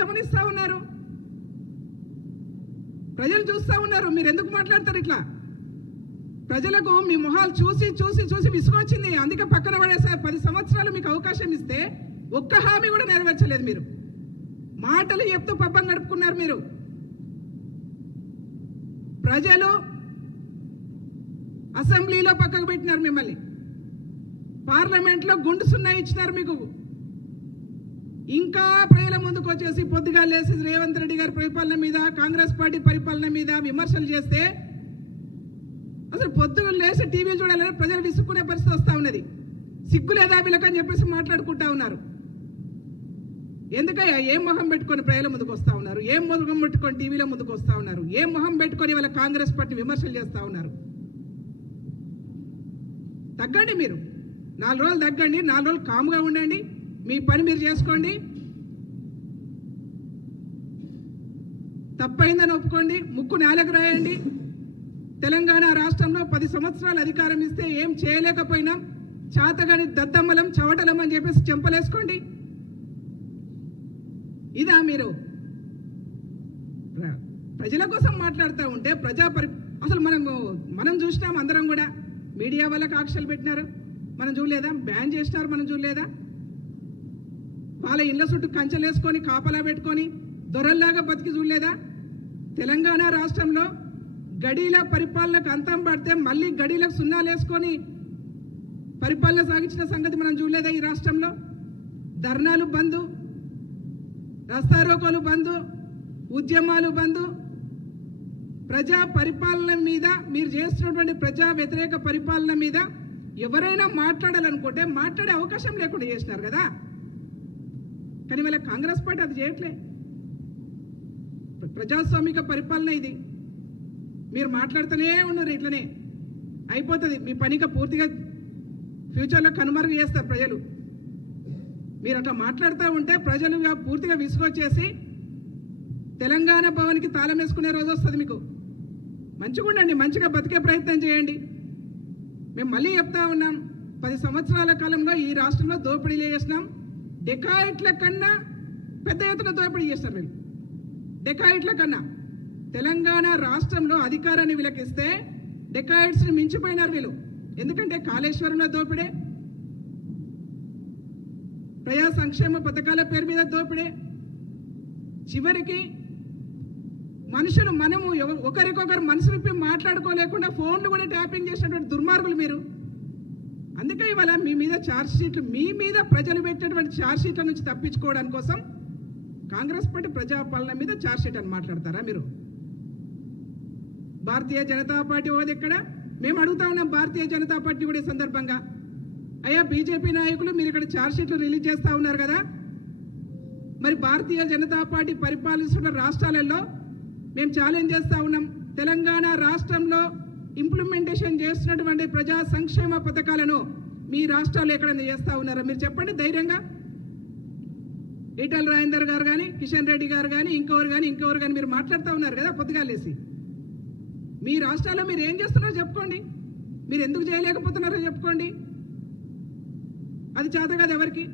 గమనిస్తా ఉన్నారు, ప్రజలు చూస్తా ఉన్నారు. మీరు ఎందుకు మాట్లాడతారు ఇట్లా? ప్రజలకు మీ మొహాలు చూసి చూసి చూసి విసుగొచ్చింది, అందుకే పక్కన పడేసారు. 10 సంవత్సరాలు మీకు అవకాశం ఇస్తే ఒక్క హామీ కూడా నెరవేర్చలేదు. మీరు మాటలు చెప్తూ పబ్బం గడుపుకున్నారు. మీరు ప్రజలు అసెంబ్లీలో పక్కకు పెట్టినారు, మిమ్మల్ని పార్లమెంట్లో గుండు సున్నా ఇచ్చినారు మీకు. ఇంకా ప్రజల ముందుకు వచ్చేసి పొద్దుగా లేసి రేవంత్ రెడ్డి గారి పరిపాలన మీద, కాంగ్రెస్ పార్టీ పరిపాలన మీద విమర్శలు చేస్తే అసలు పొద్దుగా లేసి టీవీలు చూడాలని ప్రజలు విసుక్కునే పరిస్థితి వస్తూ ఉన్నది. సిగ్గులేదా వీళ్ళకని చెప్పేసి మాట్లాడుకుంటా ఉన్నారు. ఎందుకయ్యా ఏం మొహం పెట్టుకొని ప్రజల ముందుకు వస్తూ ఉన్నారు? ఏం మొహం పెట్టుకొని టీవీలో ముందుకు వస్తూ ఉన్నారు? ఏం మొహం పెట్టుకొని వాళ్ళ కాంగ్రెస్ పార్టీ విమర్శలు చేస్తూ ఉన్నారు? తగ్గండి, మీరు 4 రోజులు తగ్గండి, 4 రోజులు కామ్గా ఉండండి, మీ పని మీరు చేసుకోండి. తప్పైందని ఒప్పుకోండి, ముక్కు నేలకు రాయండి. తెలంగాణ రాష్ట్రంలో 10 సంవత్సరాలు అధికారం ఇస్తే ఏం చేయలేకపోయినాం, చాతగాని దద్దమ్మలం చవటలం అని చెప్పేసి చెంపలేసుకోండి. ఇదా మీరు ప్రజల కోసం మాట్లాడుతూ ఉంటే అసలు మనం చూసినాం, అందరం కూడా మీడియా వాళ్ళకి ఆంక్షలు పెట్టినారు, మనం చూడలేదా? బ్యాన్ చేసినారు, మనం చూడలేదా? వాళ్ళ ఇళ్ల చుట్టూ కంచెలేసుకొని కాపలా పెట్టుకొని దొరల్లాగా బతికి చూడలేదా? తెలంగాణ రాష్ట్రంలో గడీల పరిపాలనకు అంతం పడితే మళ్ళీ గడీలకు సున్నాలు వేసుకొని పరిపాలన సాగించిన సంగతి మనం చూడలేదా? ఈ రాష్ట్రంలో ధర్నాలు బంద్, రస్తారోకోలు బంద్, ఉద్యమాలు బంద్. ప్రజా పరిపాలన మీద, మీరు చేస్తున్నటువంటి ప్రజా వ్యతిరేక పరిపాలన మీద ఎవరైనా మాట్లాడాలనుకుంటే మాట్లాడే అవకాశం లేకుండా చేసినారు కదా. కానీ వాళ్ళ కాంగ్రెస్ పార్టీ అది చేయట్లే. ప్రజాస్వామిక పరిపాలన ఇది. మీరు మాట్లాడుతూనే ఉన్నారు, ఇట్లనే అయిపోతుంది మీ పనిగా. పూర్తిగా ఫ్యూచర్లో కనుమరుగు చేస్తారు ప్రజలు. మీరు అట్లా మాట్లాడుతూ ఉంటే ప్రజలు పూర్తిగా విసుగొచ్చేసి తెలంగాణ భవన్కి తాళం వేసుకునే రోజు వస్తుంది మీకు. మంచిగా ఉండండి, మంచిగా బతికే ప్రయత్నం చేయండి. మేము మళ్ళీ చెప్తా ఉన్నాం, 10 సంవత్సరాల కాలంలో ఈ రాష్ట్రంలో దోపిడీలు చేసినాం. డెకాయిట్ల కన్నా పెద్ద ఎత్తున దోపిడీ చేస్తారు వీళ్ళు. డెకాయిట్ల కన్నా తెలంగాణ రాష్ట్రంలో అధికారాన్ని విలకిస్తే డెకాయిట్స్ని మించిపోయినారు వీళ్ళు. ఎందుకంటే కాళేశ్వరంలో దోపిడే, ప్రజా సంక్షేమ పథకాల పేరు మీద దోపిడే, చివరికి మనుషులు మనము ఒకరికొకరు మనసు విప్పి మాట్లాడుకోలేకుండా ఫోన్లు కూడా ట్యాపింగ్ చేసినటువంటి దుర్మార్గులు మీరు. అందుకే ఇవాళ మీ మీద ఛార్జ్ షీట్లు, మీ మీద ప్రజలు పెట్టినటువంటి ఛార్జ్ షీట్ల నుంచి తప్పించుకోవడానికి కోసం కాంగ్రెస్ పార్టీ ప్రజాపాలన మీద ఛార్జ్ షీట్ అని మాట్లాడతారా మీరు? భారతీయ జనతా పార్టీ ఓది ఎక్కడ? మేము అడుగుతా ఉన్నాం భారతీయ జనతా పార్టీ కూడా ఈ సందర్భంగా, అయ్యా బీజేపీ నాయకులు మీరు ఇక్కడ ఛార్జ్ షీట్లు రిలీజ్ చేస్తూ ఉన్నారు కదా, మరి భారతీయ జనతా పార్టీ పరిపాలిస్తున్న రాష్ట్రాలలో మేము ఛాలెంజ్ చేస్తూ ఉన్నాం, తెలంగాణ రాష్ట్రంలో ఇంప్లిమెంటేషన్ చేస్తున్నటువంటి ప్రజా సంక్షేమ పథకాలను మీ రాష్ట్రాల్లో ఎక్కడైనా చేస్తూ ఉన్నారా? మీరు చెప్పండి ధైర్యంగా. ఈటల రాజేందర్ గారు కానీ, కిషన్ రెడ్డి గారు కానీ, ఇంకెవరు కానీ మీరు మాట్లాడుతూ ఉన్నారు కదా పొద్దుగాలేసి. మీ రాష్ట్రాల్లో మీరు ఏం చేస్తున్నారో చెప్పుకోండి, మీరు ఎందుకు చేయలేకపోతున్నారో చెప్పుకోండి. అది చేత కాదు ఎవరికి.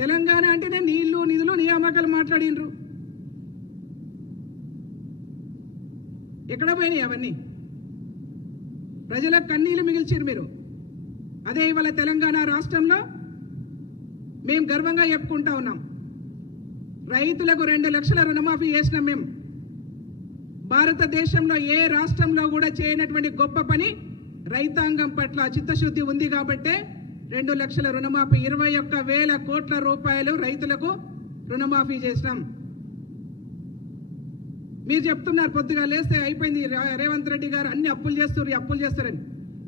తెలంగాణ అంటేనే నీళ్లు, నిధులు, నియామకాలు మాట్లాడినరు. ఎక్కడ పోయినాయి అవన్నీ? ప్రజల కన్నీళ్లు మిగిల్చారు మీరు. అదే ఇవాళ తెలంగాణ రాష్ట్రంలో మేము గర్వంగా చెప్పుకుంటా ఉన్నాం, రైతులకు 2 లక్షల రుణమాఫీ చేసినాం మేము. భారతదేశంలో ఏ రాష్ట్రంలో కూడా చేయనటువంటి గొప్ప పని రైతాంగం పట్ల చిత్తశుద్ధి ఉంది కాబట్టే 2 లక్షల రుణమాఫీ, 21,000 కోట్ల రూపాయలు రైతులకు రుణమాఫీ చేసినాం. మీరు చెప్తున్నారు పొద్దుగా లేస్తే అయిపోయింది రేవంత్ రెడ్డి గారు అన్ని అప్పులు చేస్తారని.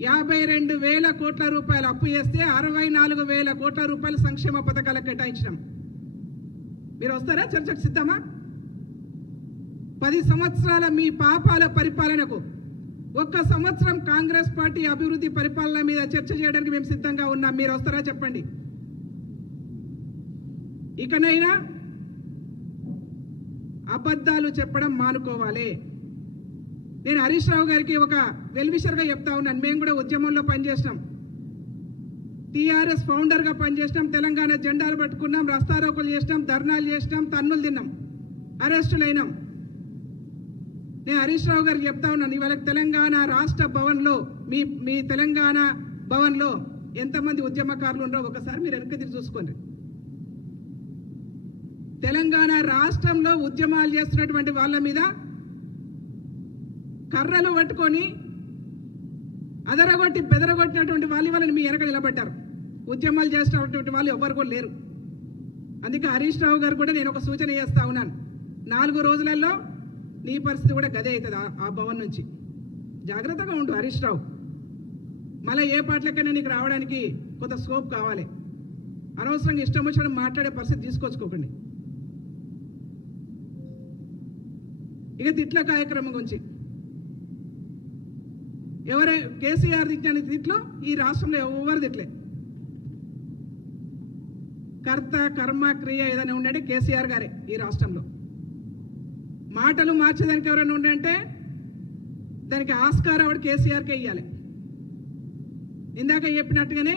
52,000 కోట్ల రూపాయలు అప్పు చేస్తే 64,000 కోట్ల రూపాయలు సంక్షేమ పథకాలకు కేటాయించినాం. మీరు వస్తారా? చర్చకు సిద్ధమా? 10 సంవత్సరాల మీ పాపాల పరిపాలనకు 1 సంవత్సరం కాంగ్రెస్ పార్టీ అభివృద్ధి పరిపాలన మీద చర్చ చేయడానికి మేము సిద్ధంగా ఉన్నాం. మీరు వస్తారా చెప్పండి. ఇకనైనా అబద్ధాలు చెప్పడం మానుకోవాలి. నేను హరీష్ రావు గారికి ఒక వెల్విషర్గా చెప్తా ఉన్నాను. మేము కూడా ఉద్యమంలో పనిచేసినాం. టీఆర్ఎస్ ఫౌండర్గా పనిచేసినాం, తెలంగాణ జెండాలు పట్టుకున్నాం, రస్తారోకలు చేసినాం, ధర్నాలు చేసినాం, తన్నులు తిన్నాం, అరెస్టులైనాం. నేను హరీష్ రావు గారికి చెప్తా ఉన్నాను, ఇవాళ తెలంగాణ రాష్ట్ర భవన్లో మీ తెలంగాణ భవన్లో ఎంతమంది ఉద్యమకారులు ఉన్నారో ఒకసారి మీరు వెనక్కి తిరిగి చూసుకోండి. తెలంగాణ రాష్ట్రంలో ఉద్యమాలు చేస్తున్నటువంటి వాళ్ళ మీద కర్రలు పట్టుకొని అదరగొట్టి బెదరగొట్టినటువంటి వాళ్ళని మీ వెనక నిలబడ్డారు. ఉద్యమాలు చేస్తున్నటువంటి వాళ్ళు ఎవ్వరు కూడా లేరు. అందుకే హరీష్ రావు గారు కూడా నేను ఒక సూచన చేస్తా ఉన్నాను, 4 రోజులలో నీ పరిస్థితి కూడా గదే అవుతుంది ఆ భవన్ నుంచి. జాగ్రత్తగా ఉండు హరీష్ రావు. మళ్ళీ ఏ పాటలకైనా నీకు రావడానికి కొంత స్కోప్ కావాలి. అనవసరంగా ఇష్టం వచ్చినట్టు మాట్లాడే పరిస్థితి తీసుకొచ్చుకోకండి. ఇక తిట్ల కార్యక్రమం గురించి కేసీఆర్ తిట్టిన తిట్లు ఈ రాష్ట్రంలో ఎవరు తిట్లే. కర్త కర్మ క్రియ ఏదైనా ఉండంటే కేసీఆర్ గారే ఈ రాష్ట్రంలో. మాటలు మార్చేదానికి ఎవరైనా ఉండంటే దానికి ఆస్కారం ఆవిడ కేసీఆర్కే ఇవ్వాలి. ఇందాక చెప్పినట్టుగానే